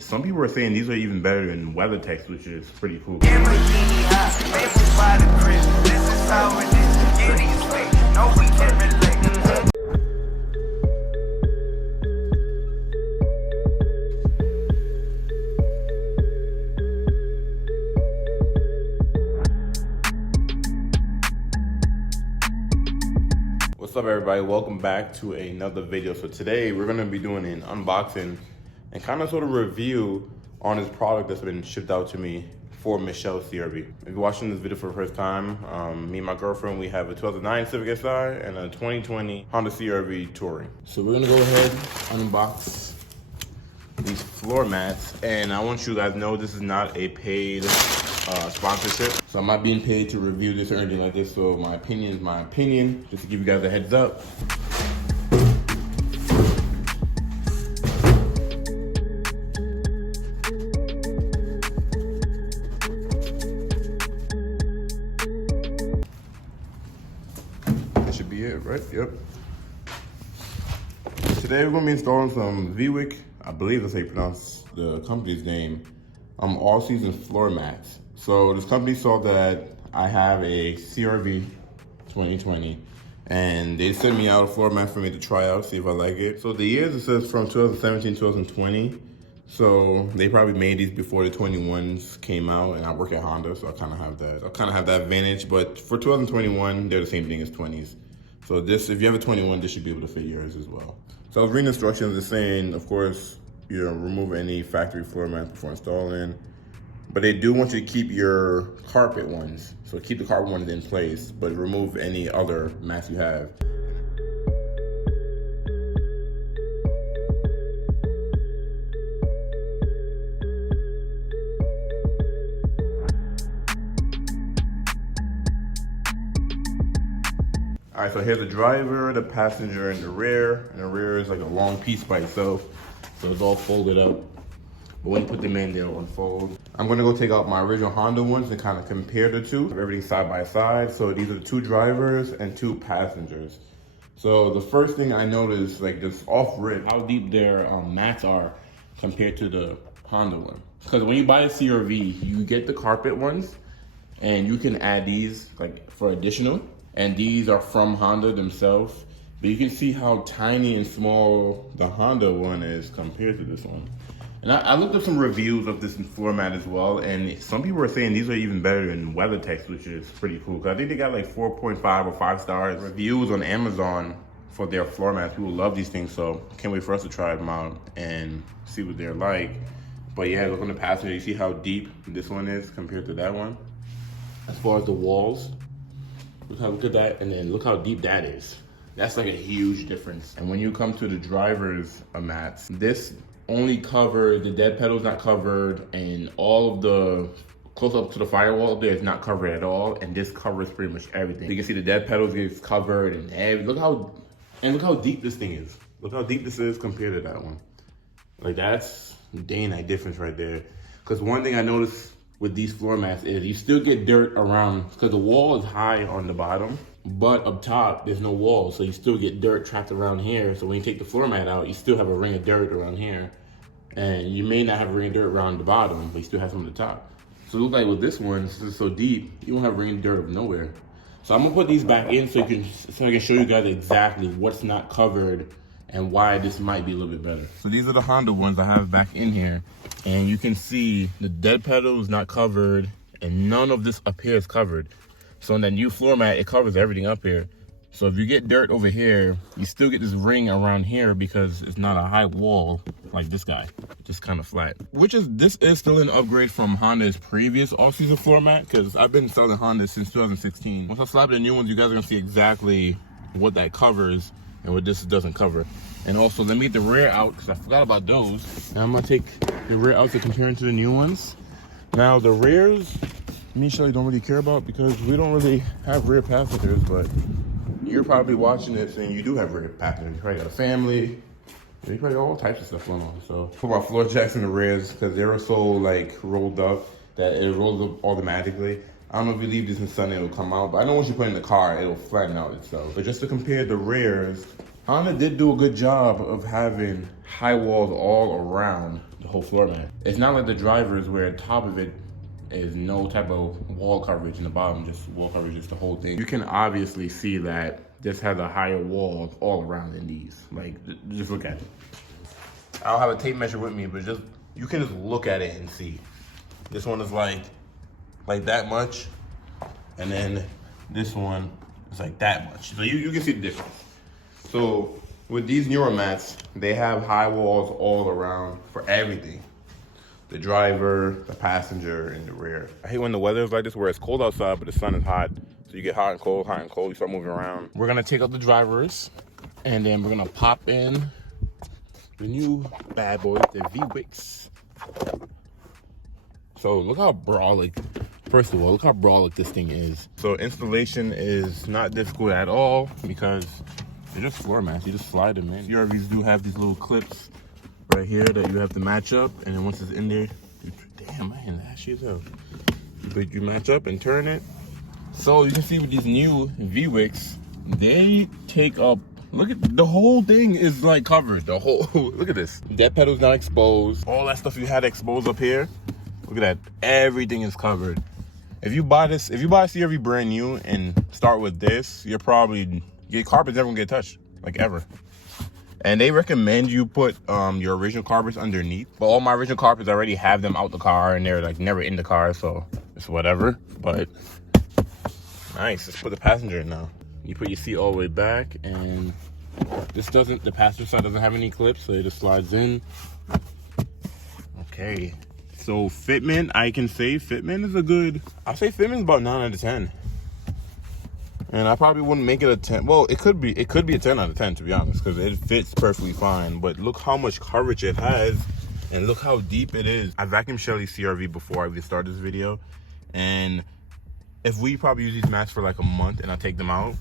Some people are saying these are even better than WeatherTech's, which is pretty cool. What's up, everybody? Welcome back to another video. So today we're going to be doing an unboxing and kind of sort of review on this product that's been shipped out to me for Chelle CRV. If you're watching this video for the first time, me and my girlfriend, we have a 2009 Civic Si and a 2020 Honda CRV Touring. So we're gonna go ahead and unbox these floor mats, and I want you guys to know this is not a paid sponsorship. So I'm not being paid to review this or anything like this, so my opinion is my opinion, just to give you guys a heads up. That should be it, right? Yep. Today we're gonna be installing some Viwik, I believe that's how you pronounce the company's name, all-season floor mats. So this company saw that I have a CRV 2020, and they sent me out a floor mat for me to try out, see if I like it. So the years, it says from 2017 to 2020. So they probably made these before the 21s came out, and I work at Honda, so I kind of have that advantage. But for 2021, they're the same thing as 20s. So this, if you have a 21, this should be able to fit yours as well. So I was reading instructions. It's saying, of course, remove any factory floor mats before installing. But they do want you to keep your carpet ones. So keep the carpet ones in place, but remove any other mats you have. All right, so here's the driver, the passenger, and the rear. And the rear is like a long piece by itself. So it's all folded up. But when you put them in, they'll unfold. I'm gonna go take out my original Honda ones and kind of compare the two. Everything side by side. So these are the two drivers and two passengers. So the first thing I noticed, like just off rip, how deep their mats are compared to the Honda one. Because when you buy a CRV, you get the carpet ones, and you can add these like for additional. And these are from Honda themselves. But you can see how tiny and small the Honda one is compared to this one. And I looked up some reviews of this floor mat as well, and some people are saying these are even better than WeatherTech's, which is pretty cool. Cause I think they got like 4.5 or 5 stars reviews on Amazon for their floor mats. People love these things, so can't wait for us to try them out and see what they're like. But yeah, look on the passenger, you see how deep this one is compared to that one. As far as the walls, look at that, and then look how deep that is. That's like a huge difference. And when you come to the driver's mats, this only covered, the dead pedal's not covered, and all of the close up to the firewall there is not covered at all, and this covers pretty much everything. You can see the dead pedals gets covered, and look how deep this thing is. Look how deep this is compared to that one. Like that's day and night difference right there. Because one thing I noticed with these floor mats is you still get dirt around, because the wall is high on the bottom, but up top there's no wall, so you still get dirt trapped around here. So when you take the floor mat out, you still have a ring of dirt around here, and you may not have a ring of dirt around the bottom, but you still have some at the top. So it looks like with this one, since it's so deep, you won't have a ring of dirt nowhere. So I'm gonna put these back in so I can show you guys exactly what's not covered and why this might be a little bit better. So these are the Honda ones I have back in here, and you can see the dead pedal is not covered, and none of this up here is covered. So in that new floor mat, it covers everything up here. So if you get dirt over here, you still get this ring around here because it's not a high wall like this guy, just kind of flat. This is still an upgrade from Honda's previous all-season floor mat, because I've been selling Honda since 2016. Once I slap the new ones, you guys are gonna see exactly what that covers and what this doesn't cover. And also, let me get the rear out, because I forgot about those. Now I'm gonna take the rear out to compare it to the new ones. Now the rears, me and Chelle don't really care about, because we don't really have rear passengers, but you're probably watching this and you do have rear passengers. You probably got a family, you probably got all types of stuff going on. So put my floor jacks in the rears, because they were so like rolled up that it rolls up automatically. I don't know if you leave this in the sun, it'll come out, but I know once you put it in the car, it'll flatten out itself. But just to compare the rears, Honda did do a good job of having high walls all around the whole floor mat. It's not like the drivers where the top of it is no type of wall coverage and the bottom just wall coverage is the whole thing. You can obviously see that this has a higher walls all around than these. Like, just look at it. I don't have a tape measure with me, but just you can just look at it and see. This one is like that much, and then this one is like that much. So you can see the difference. So with these newer mats, they have high walls all around for everything. The driver, the passenger, and the rear. I hate when the weather is like this where it's cold outside, but the sun is hot. So you get hot and cold, you start moving around. We're gonna take out the drivers, and then we're gonna pop in the new bad boy, the Viwiks. So look how brolic, first of all, look how brolic this thing is. So installation is not difficult at all because they're just floor mats. You just slide them in. CRVs do have these little clips right here that you have to match up, and then once it's in there, damn, my hand ashy as hell. But you match up and turn it. So you can see with these new Viwiks, they take up, look at the whole thing is like covered. The whole, look at this. That pedal's not exposed. All that stuff you had exposed up here, look at that. Everything is covered. If you buy this, if you buy a CRV brand new and start with this, you're probably, your carpet's never gonna get touched, like ever. And they recommend you put your original carpets underneath. But all my original carpets, I already have them out the car and they're like never in the car, so it's whatever. But nice, let's put the passenger in now. You put your seat all the way back, and this doesn't, the passenger side doesn't have any clips, so it just slides in. Okay, so fitment, I can say fitment is a good, I say fitment is about 9 out of 10. And I probably wouldn't make it a 10. Well, it could be a 10 out of 10 to be honest, because it fits perfectly fine. But look how much coverage it has, and look how deep it is. I vacuumed Chelle's CRV before I even started this video, and if we probably use these mats for like a month and I take them out,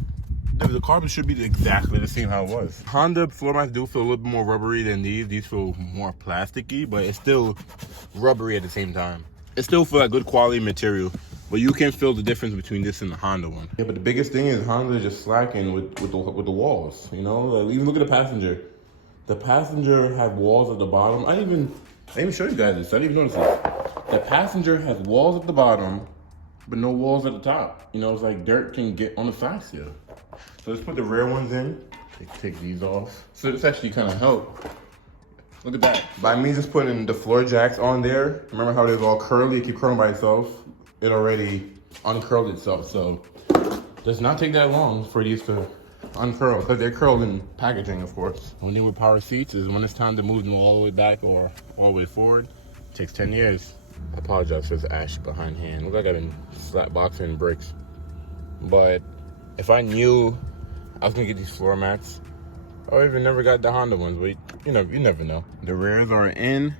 the carpet should be exactly the same how it was. Honda floor mats do feel a little bit more rubbery than these. These feel more plasticky, but it's still rubbery at the same time. It still feels like good quality material, but you can feel the difference between this and the Honda one. Yeah, but the biggest thing is Honda just slacking with the walls. You know, like, even look at the passenger. The passenger had walls at the bottom. I didn't even show you guys this. I didn't even notice this. The passenger has walls at the bottom, but no walls at the top. You know, it's like dirt can get on the sides here. So let's put the rear ones in. Take these off. So this actually kind of helped. Look at that. By me just putting the floor jacks on there, remember how it was all curly, it keep curling by itself? It already uncurled itself. So it does not take that long for these to uncurl, because they're curled in packaging, of course. One thing with power seats is when it's time to move them all the way back or all the way forward, it takes 10 years. I apologize for this ash behind hand. Look like I've been slap boxing bricks. But if I knew I was gonna get these floor mats, I would even never got the Honda ones, but you never know. The rears are in.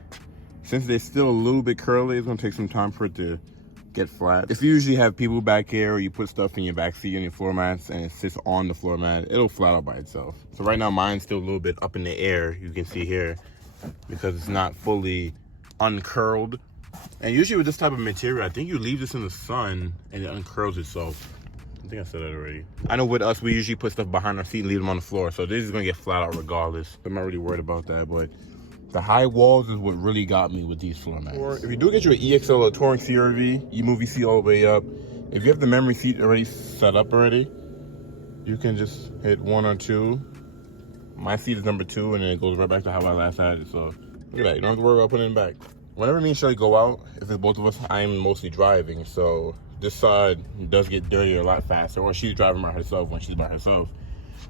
Since they're still a little bit curly, it's gonna take some time for it to get flat. If you usually have people back here, or you put stuff in your back seat on your floor mats and it sits on the floor mat, it'll flat out by itself. So right now mine's still a little bit up in the air, you can see here, because it's not fully uncurled. And usually with this type of material, I think you leave this in the sun and it uncurls itself. I think I said that already. I know with us, we usually put stuff behind our seat and leave them on the floor. So this is gonna get flat out regardless. I'm not really worried about that, but the high walls is what really got me with these floor mats. Or if you do get your EXL or Touring CRV, you move your seat all the way up. If you have the memory seat already set up already, you can just hit 1 or 2. My seat is number 2, and then it goes right back to how I last had it. So look at that, you don't have to worry about putting it back. Whenever me and Chelle go out, if it's both of us, I'm mostly driving. So this side does get dirtier a lot faster, or she's driving by herself when she's by herself.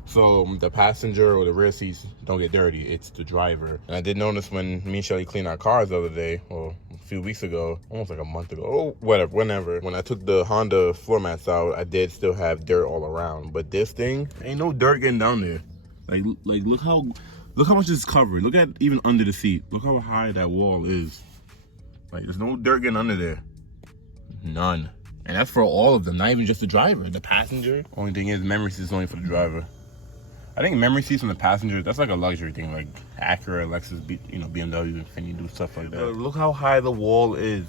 So the passenger or the rear seats don't get dirty, it's the driver. And I did notice when me and Chelle cleaned our cars the other day, well, a few weeks ago, almost like a month ago, oh, whatever, whenever. When I took the Honda floor mats out, I did still have dirt all around. But this thing, ain't no dirt getting down there. Like look how much is covered. Look at even under the seat. Look how high that wall is. Like, there's no dirt getting under there. None. And that's for all of them, not even just the driver, the passenger. Only thing is, memory seats only for the driver. I think memory seats on the passenger, that's like a luxury thing, like Acura, Lexus, BMW, Infiniti do stuff like that. But look how high the wall is.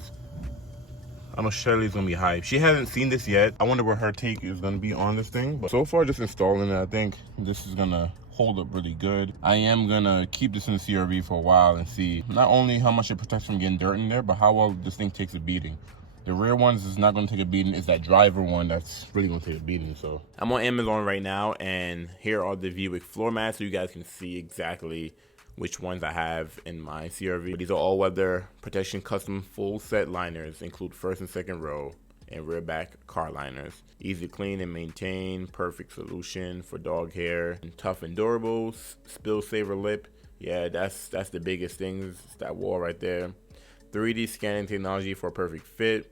I know Shelly's gonna be hyped. She hasn't seen this yet. I wonder what her take is gonna be on this thing. But so far, just installing it, I think this is gonna hold up really good. I am gonna keep this in the CRV for a while and see not only how much it protects from getting dirt in there, but how well this thing takes a beating. The rear ones is not going to take a beating. It's that driver one that's really going to take a beating. So I'm on Amazon right now, and here are the Viwik floor mats, so you guys can see exactly which ones I have in my CRV. These are all-weather protection custom full set liners, include first and second row and rear back car liners. Easy to clean and maintain, perfect solution for dog hair, and tough and durable, spill saver lip. Yeah, that's the biggest thing. It's that wall right there. 3D scanning technology for a perfect fit.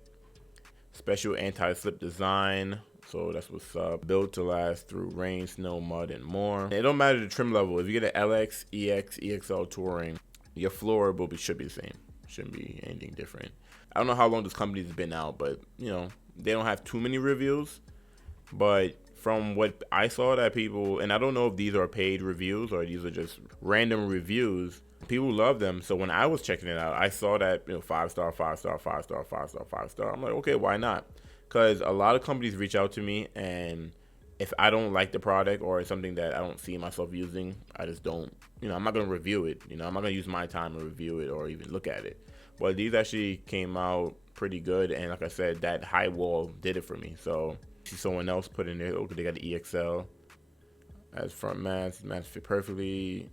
Special anti-slip design, so that's what's up. Built to last through rain, snow, mud, and more. It don't matter the trim level. If you get an LX, EX, EXL Touring, your floor should be the same. Shouldn't be anything different. I don't know how long this company's been out, but you know, they don't have too many reviews. But from what I saw, that people, and I don't know if these are paid reviews or these are just random reviews, people love them. So when I was checking it out, I saw that, you know, 5-star, 5-star, 5-star, 5-star, 5-star. I'm like, okay, why not? Because a lot of companies reach out to me, and if I don't like the product or it's something that I don't see myself using, I just don't, you know, I'm not going to review it. You know, I'm not going to use my time to review it or even look at it. But these actually came out pretty good, and like I said, that high wall did it for me. So see someone else put in there, okay, they got the EXL as front mats fit perfectly.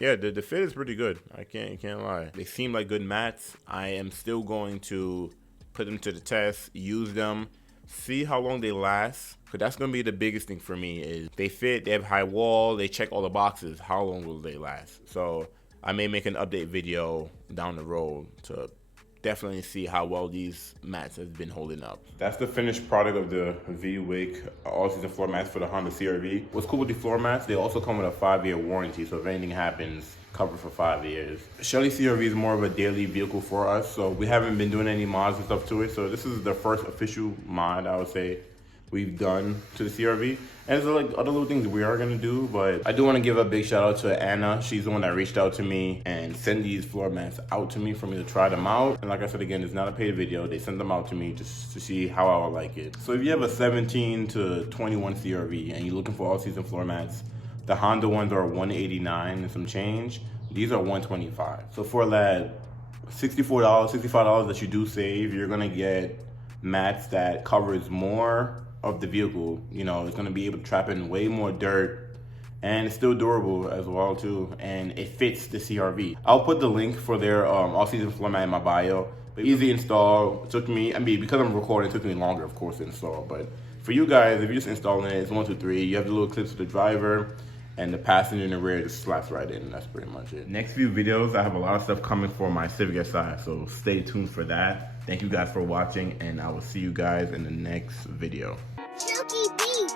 Yeah, the fit is pretty good. I can't lie. They seem like good mats. I am still going to put them to the test, use them, see how long they last. Because that's going to be the biggest thing for me is they fit, they have high wall, they check all the boxes. How long will they last? So I may make an update video down the road to definitely see how well these mats have been holding up. That's the finished product of the Viwik all-season floor mats for the Honda CR-V. What's cool with the floor mats, they also come with a 5-year warranty, so if anything happens, covered for 5 years. Chelle CR-V is more of a daily vehicle for us, so we haven't been doing any mods and stuff to it, so this is the first official mod, I would say, we've done to the CR-V. And there's like other little things we are gonna do, but I do wanna give a big shout out to Anna. She's the one that reached out to me and sent these floor mats out to me for me to try them out. And like I said, again, it's not a paid video. They sent them out to me just to see how I would like it. So if you have a 17 to 21 CR-V and you're looking for all season floor mats, the Honda ones are $189 and some change. These are $125. So for that $64, $65 that you do save, you're gonna get mats that covers more of the vehicle. You know, it's going to be able to trap in way more dirt, and it's still durable as well too, and it fits the CR-V. I'll put the link for their all-season floor mat in my bio. But easy install. It took me, I mean, because I'm recording, it took me longer, of course, to install. But for you guys, if you're just installing it, it's 1, 2, 3. You have the little clips of the driver, and the passenger in the rear just slaps right in. That's pretty much it. Next few videos, I have a lot of stuff coming for my Civic Si, so stay tuned for that. Thank you guys for watching, and I will see you guys in the next video. Silky beat.